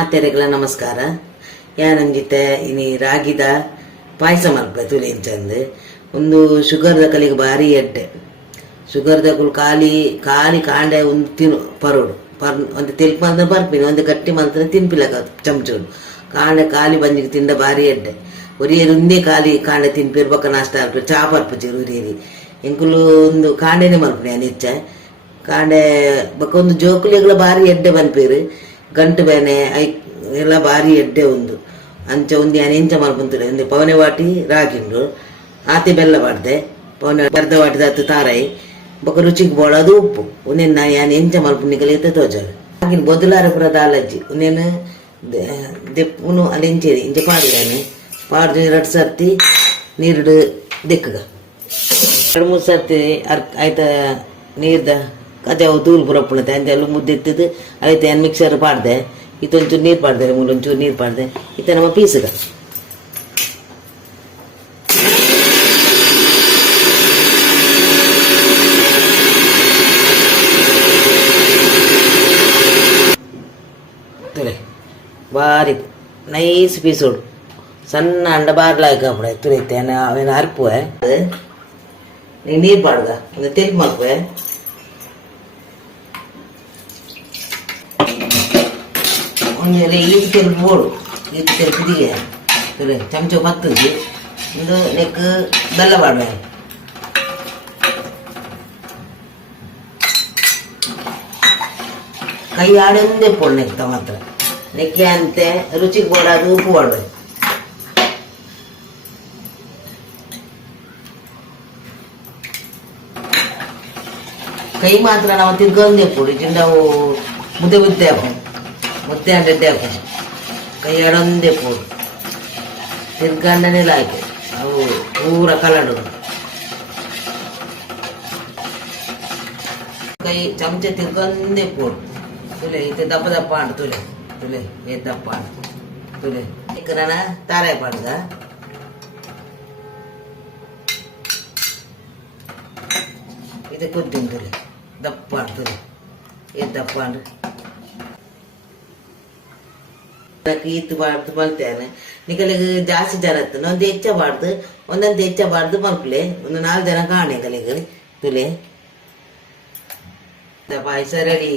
ಮಾತೆರೆಗಳ ನಮಸ್ಕಾರ. ಯಾನಂಜಿತೆ ಇನಿ ರಾಗಿದ ಪಾಯಸ ಮಲ್ಪೆ ತುಲೆಂಚಂದ್ ಒಂದು ಶುಗರ್ದ ಕಲಿಗೆ ಭಾರಿ ಎಡ್ಡೆ ಶುಗರ್ದ ಕುಲ್ ಖಾಲಿ ಖಾಲಿ ಕಾಂಡೆ ಒಂದು ತಿನ್ನು ಪರೋಡು ಒಂದು ತೆಲ್ಪು ಅಂದ್ರೆ ಬರ್ಪಿನಿ ಒಂದು ಗಟ್ಟಿ ಮಂತ್ರ ತಿನ್ಪಿಲ್ಲ ಚಮಚೋಡು ಕಾಂಡೆ ಖಾಲಿ ಬಂಜಿಗೆ ತಿಂದ ಭಾರಿ ಎಡ್ಡೆ ಒರಿಯರು ಒಂದೇ ಖಾಲಿ ಕಾಂಡೆ ತಿನ್ಪಿರ್ಬೇಕ ನಾಷ್ಟ ಅಲ್ಪಿ ಚಾ ಬರ್ಪುಜಿರು ಉರಿಯರಿ ಎಂಕುಲು ಒಂದು ಕಾಂಡೆನೆ ಮಲ್ಪನೆ ನಿಚ್ಚ ಕಾಂಡೆ ಬಕ್ಕ ಒಂದು ಜೋಕುಲಿಗಳ ಭಾರಿ ಎಡ್ಡೆ ಬಂದ್ಪೇರು ಗಂಟು ಬೇನೆ ಐ ಎಲ್ಲ ಭಾರಿ ಎಡ್ಡೆ ಒಂದು ಅಂಚ ಒಂದು ನಾನು ಎಂಚ ಮಲ್ಪಂತಾರೆ ಒಂದು ಪವನೆ ವಾಟಿ ರಾಗಿಂಡು ಆತಿ ಬೆಲ್ಲ ಬಾಡ್ದೆ ಪವನೆ ಅರ್ಧ ವಾಟಿದ ಹತ್ತು ತಾರಾಯಿ ಬೊಕ್ಕ ರುಚಿಗೆ ಬೋಳದು ಉಪ್ಪು ಒಂದೇನು ನಾನು ಎಂಚ ಮಲ್ಪನಿಗಲಿ ತೋಜಾರು ಆಗಿನ ಬೊದಲಾರ ಪುರ ದಾಲಜ್ಜಿ ಒಂದೇನು ದೆಪ್ಪುನು ಅಲ್ಲಿ ಎಂಚೇರಿ ಇಂಚ ಪಾಡಿದಾನೆ ಪಾಡ್ದು 2 ಸರ್ತಿ ನೀರು ದೆಕ್ಕಗ 2-3 ಸರ್ತಿ ಆಯ್ತ ನೀರ್ದ ಕಜಾವು ತೂಲ್ ಪುರಪ್ಪುಣತೆ ಅಂಚೆಲ್ಲ ಮುದ್ದೆ ಎತ್ತಿದ್ದು ಆಯ್ತು ಏನು ಮಿಕ್ಸರ್ ಪಾಡ್ದೆ ಇತ್ತೊಂಚೂರು ನೀರು ಪಾಡ್ದೆ ಒಂಚೂರು ನೀರು ಪಾಡ್ದೆ ಇತ್ತ ನಮ್ಮ ಪೀಸ್ಗ ತುಲೆ ಭಾರಿ ನೈಸ್ ಪೀಸೋಡು ಸಣ್ಣ ಅಂಡ ಬಾರ್ಲಾಕ ಅಪ್ಪಡೆ ತುಳಿತೆ ಅವೇನು ಅರ್ಪುವೆ ನೀರು ಪಾಡ್ಗ ಒಂದು ತೆಲ್ಪು ಮಲ್ಪುವೆ ಒಂದೇ ಈದು ತೆಲುಪು ಓಡು ಈದು ತೆಲುಪಿದಿಗೆ ಚಮಚ ಬತ್ತುಂಜಿ ಒಂದು ನೆಕ್ ಬೆಲ್ಲ ಬಾಡುವೆ ಕೈ ಆಡೊಂದೇ ಪೋಡು ನೆಕ್ತ ಮಾತ್ರ ನೆಕ್ಕೆ ಅಂತೆ ರುಚಿಗೆ ಬೋಡಾದು ಉಪ್ಪು ಬಾಡುವೆ ಕೈ ಮಾತ್ರ ನಾವು ತಿರ್ಗೊಂದೇ ಪೋಡು ನಾವು ಮುದ್ದೆ ಮುದ್ದೆ ಹಾಕೊಂಡು ಮುದ್ದೆ ಅಂಡೆ ಹಾಕೊಂಡು ಕೈ ಆಡೊಂದೇ ಪೋಡು ತಿರ್ಗಂಡನೇ ಲಾಯ್ಕೆ ಅವು ಪೂರ ಕಲಡು ಕೈ ಚಮಚ ತಿರ್ಗೊಂದೇ ಪೋಡು ತುಲೆ ಇದು ದಪ್ಪ ದಪ್ಪ ಅಂಡು ತುಲೆ ದಪ್ಪ ಅಂಡು ತುಲೆ ನಾನು ತಾರಾಯ ಪಾಡ್ದ ಇದು ಕುದ್ದಿನ ತುಲೆ ದಪ್ಪ ಅಂಡು ತುಲೆ ದಪ್ಪ ಅಂಡು ಈತು ಬಾರ್ದು ಮಲ್ತೇನೆ ನಿಕಲಿಗೆ ಜಾಸ್ತಿ ಜನ ಇತ್ತು ಒಂದು ಹೆಚ್ಚಬಾರ್ದು ಒಂದೊಂದು ಹೆಚ್ಚಬಾರ್ದು ಮಲ್ಪಲೆ ಒಂದು 4 ಜನ ಕಾಣೆ ಕಲಿಗೆ ತುಲೆ ಪಾಯಸ ರೆಡಿ.